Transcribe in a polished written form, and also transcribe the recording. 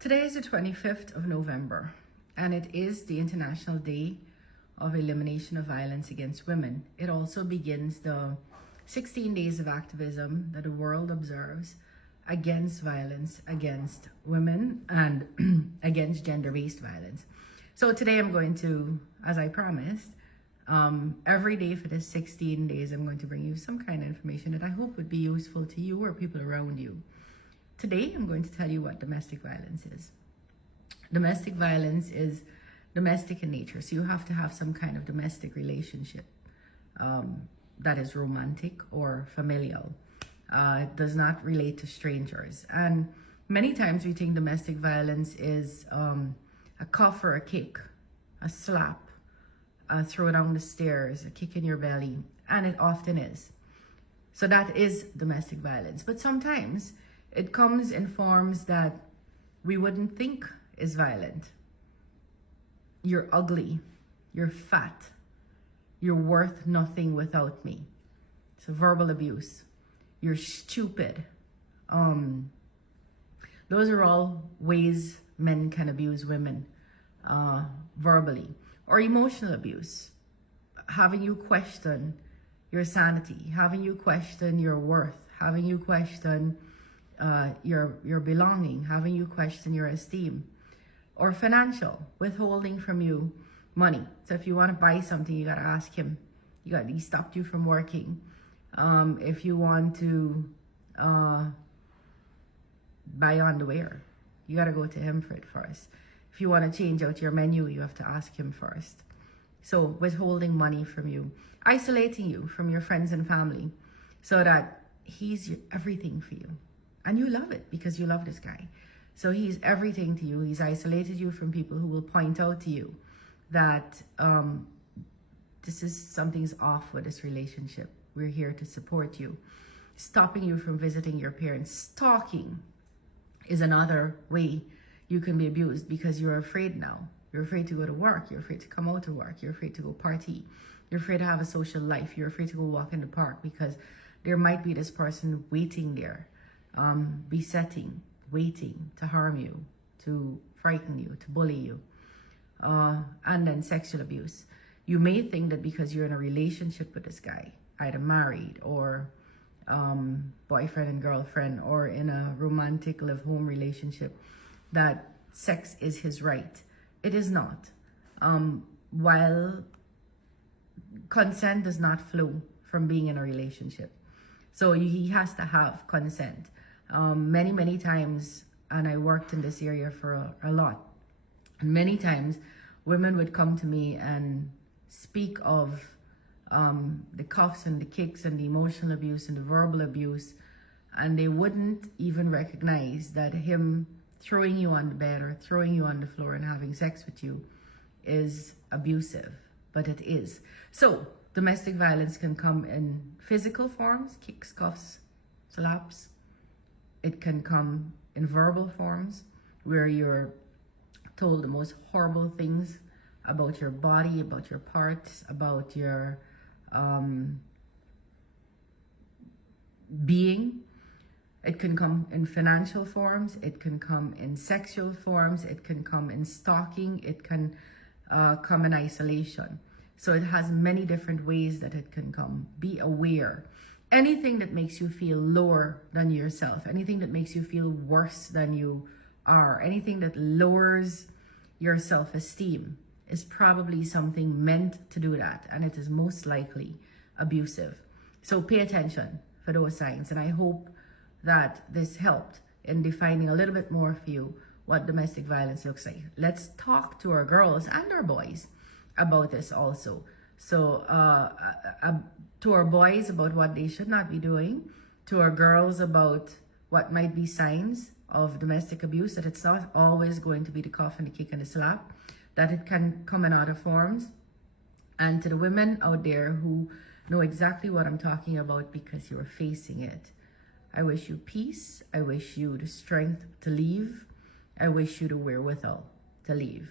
Today is the 25th of November, and it is the International Day of Elimination of Violence Against Women. It also begins the 16 days of activism that the world observes against violence against women and against gender-based violence. So today I'm going to, as I promised, every day for the 16 days, I'm going to bring you some kind of information that I hope would be useful to you or people around you. Today, I'm going to tell you what domestic violence is. Domestic violence is domestic in nature, so you have to have some kind of domestic relationship that is romantic or familial. It does not relate to strangers. And many times we think domestic violence is a cuff or a kick, a slap, a throw down the stairs, a kick in your belly, and it often is. So that is domestic violence. But sometimes it comes in forms that we wouldn't think is violent. You're ugly, you're fat, you're worth nothing without me. It's a verbal abuse. You're stupid. Those are all ways men can abuse women verbally. Or emotional abuse, having you question your sanity, having you question your worth, having you question your belonging, having you question your esteem. Or financial, withholding from you money. So if you want to buy something, you got to ask him. He stopped you from working. If you want to buy underwear, you got to go to him for it first. If you want to change out your menu, you have to ask him first. So withholding money from you, isolating you from your friends and family so that he's everything for you. And you love it because you love this guy. So he's everything to you. He's isolated you from people who will point out to you that something's off with this relationship. We're here to support you. Stopping you from visiting your parents. Stalking is another way you can be abused because you're afraid now. You're afraid to go to work. You're afraid to come out to work. You're afraid to go party. You're afraid to have a social life. You're afraid to go walk in the park because there might be this person waiting there, besetting, waiting to harm you, to frighten you, to bully you. And then sexual abuse. You may think that because you're in a relationship with this guy, either married or boyfriend and girlfriend, or in a romantic live-home relationship, that sex is his right. It is not. While consent does not flow from being in a relationship. So he has to have consent. Many times, and I worked in this area for a lot, and many times women would come to me and speak of the cuffs and the kicks and the emotional abuse and the verbal abuse, and they wouldn't even recognize that him throwing you on the bed or throwing you on the floor and having sex with you is abusive, but it is. So domestic violence can come in physical forms, kicks, cuffs, slaps. It can come in verbal forms where you're told the most horrible things about your body, about your parts, about your being. It can come in financial forms. It can come in sexual forms. It can come in stalking. It can come in isolation. So it has many different ways that it can come. Be aware. Anything that makes you feel lower than yourself, anything that makes you feel worse than you are, anything that lowers your self-esteem is probably something meant to do that, and it is most likely abusive. So pay attention for those signs, and I hope that this helped in defining a little bit more for you what domestic violence looks like. Let's talk to our girls and our boys about this also. So to our boys about what they should not be doing, to our girls about what might be signs of domestic abuse, that it's not always going to be the cuff and the kick and the slap, that it can come in other forms, and to the women out there who know exactly what I'm talking about because you're facing it. I wish you peace. I wish you the strength to leave. I wish you the wherewithal to leave.